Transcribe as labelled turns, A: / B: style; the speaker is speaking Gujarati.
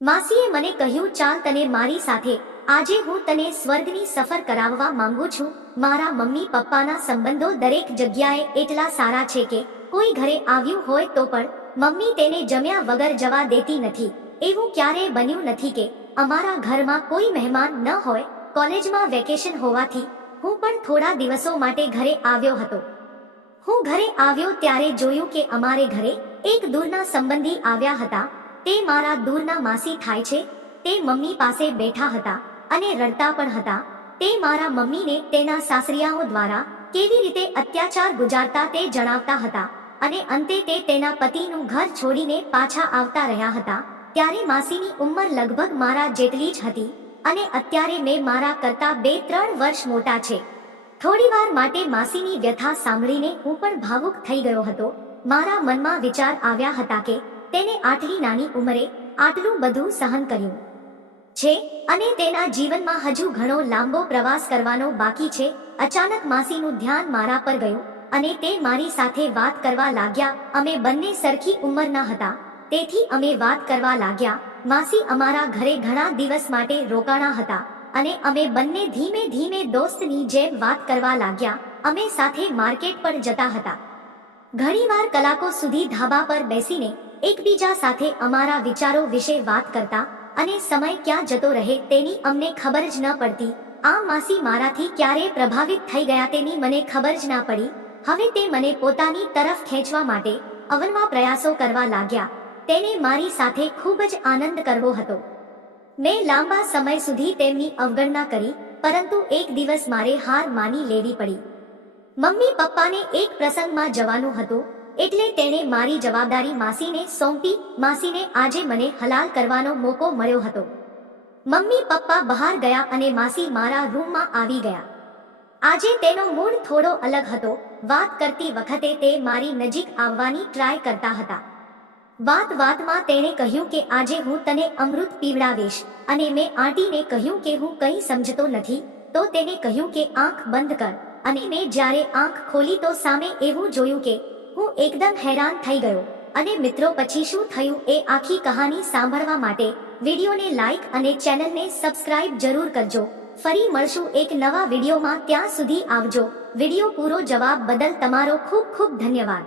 A: માસીએ મને કહ્યું, ચાલ તને મારી સાથે. આજે હું તને સ્વર્ગની સફર કરાવવા માંગુ છું. મારા મમ્મી પપ્પાના સંબંધો દરેક જગ્યાએ એટલા સારા છે કે, કોઈ ઘરે આવ્યું હોય તો પણ, મમ્મી તેને જમ્યા વગર જવા દેતી નથી. એવું ક્યારેય બન્યું નથી કે, અમારા ઘરમાં કોઈ મહેમાન ન હોય, કોલેજમાં વેકેશન હોવાથી, હું પણ થોડા દિવસો માટે ઘરે આવ્યો હતો. હું ઘરે આવ્યો ત્યારે જોયું કે અમારે ઘરે એક દૂરના સંબંધી આવ્યા હતા. તે મારા દૂરના માસી થાય છે, તે મમ્મી પાસે બેઠા હતા અને રડતા પણ હતા. તે મારા મમ્મીને તેના સાસરિયાઓ દ્વારા કેવી રીતે અત્યાચાર ગુજારતા તે જણાવતા હતા અને અંતે તે તેના પતિનું ઘર છોડીને પાછા આવતા રહ્યા હતા. ત્યારે માસીની ઉંમર લગભગ મારા જેટલી જ હતી અને અત્યારે મેં મારા કરતા બે ત્રણ વર્ષ મોટા છે. થોડીવાર માટે માસીની વ્યથા સાંભળીને હું પણ ભાવુક થઈ ગયો હતો. મારા મનમાં વિચાર આવ્યા હતા કે તેને આટલી નાની ઉંમરે આટલું બધું સહન કર્યું. છે, અને તેના જીવનમાં હજુ ઘણો લાંબો પ્રવાસ કરવાનો બાકી છે. અચાનક માસીનું ધ્યાન મારા પર ગયું, અને તે મારી સાથે વાત કરવા લાગ્યા. અમે બંને સરખી ઉંમરના હતા. તેથી અમે વાત કરવા લાગ્યા. માસી અમારા ઘરે ઘણા દિવસ માટે રોકાણા હતા, અને અમે બંને ધીમે ધીમે દોસ્તની જેમ વાત કરવા લાગ્યા. અમે સાથે માર્કેટ પર જતા હતા. ઘણીવાર કલાકો સુધી ધાબા પર બેસીને એકબીજા સાથે અમારા વિચારો વિશે વાત કરતા અને સમય ક્યાં જતો રહે તેની અમને ખબર જ ન પડતી. આ માસી મારાથી ક્યારે પ્રભાવિત થઈ ગયા તેની મને ખબર જ ના પડી. હવે તે મને પોતાની તરફ ખેંચવા માટે અવનવા પ્રયાસો કરવા લાગ્યા. તેને મારી સાથે ખૂબ જ આનંદ કરવો હતો. મેં લાંબા સમય સુધી તેમની અવગણના કરી, પરંતુ એક દિવસ મારે હાર માની લેવી પડી. મમ્મી પપ્પાને એક પ્રસંગમાં જવાનું હતું, એટલે તેણે મારી જવાબદારી માસીને સોંપી, માસીને આજે મને હલાલ કરવાનો મોકો મળ્યો હતો. મમ્મી પપ્પા બહાર ગયા અને માસી મારા રૂમમાં આવી ગયા. આજે તેનો મૂડ થોડો અલગ હતો, વાત કરતી વખતે તે મારી નજીક આવવાની ટ્રાય કરતા હતા. વાત વાતમાં તેણે કહ્યું કે આજે હું તને અમૃત પીવડાવીશ, અને મેં આંટીને કહ્યું કે હું કંઈ સમજતો નથી, તો તેને કહ્યું કે આંખ બંધ કર. અને મેં જ્યારે આંખ ખોલી તો સામે એવું જોયું કે હું એકદમ હેરાન થઈ ગયો. અને મિત્રો, પછી શું થયું એ આખી કહાની સાંભળવા માટે વિડીયોને લાઈક અને ચેનલને સબસ્ક્રાઇબ જરૂર કરજો. ફરી મળશું એક નવા વિડીયોમાં. ત્યાં સુધી આવજો. વીડિયો પૂરો જવાબ બદલ તમારો ખૂબ ખૂબ ધન્યવાદ.